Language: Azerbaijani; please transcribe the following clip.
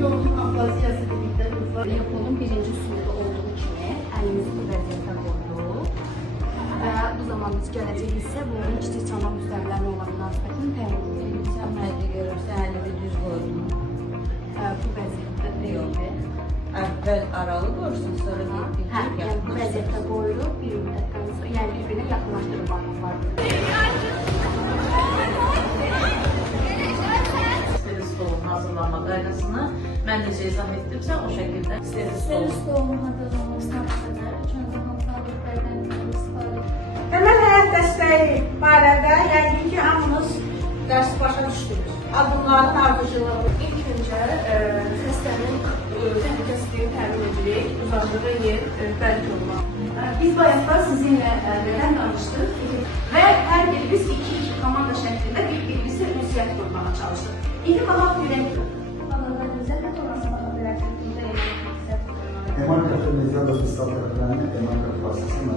Yolun ablaziyası dedikdə qızlar. Leopold'un birinci sınıfı olduğu kimi əlimizi bu vəziyyətə qoyduq və bu zaman biz gələcək isə bunun kiçik çanaq müstəvilərinə olan münasibətini təyin edirik. Sən mənə görürsən, əlini düz qoydun. Bu vəziyyətdə deyildi. Əvvəl aralı qoyursun, sonra getdin ki, Yəni bu vəziyyətdə qoyuruq, bir müddətdən sonra, yəni bir-birinə yaxınlaşdırıb barmaqlarını. Stolun hazırlanma qaydasını mən necə izah etdimsə, o şəkildə Stolun hazırlanmasına qədər üç öncə hansı istifadə Təməl həyat dəstəyi barədə yəqin ki, hamınız dərsi başa düşdünüz. Adımların ardıcılığı. İlk öncə xəstənin təhlükəsizliyini təmin edirik, uzandığı yer bəlli olmaq. Biz bayaqda sizinlə nədən danışdıq və hər birimiz iki komanda şəklində bir-birimizi ünsiyyət qurmağa çalışdıq. İndi bax görək. Babalarımıza nə olası baxa bilərsiniz? Eman Kafe Medya Ofis Satırlarını Eman Kafe vasıtasıyla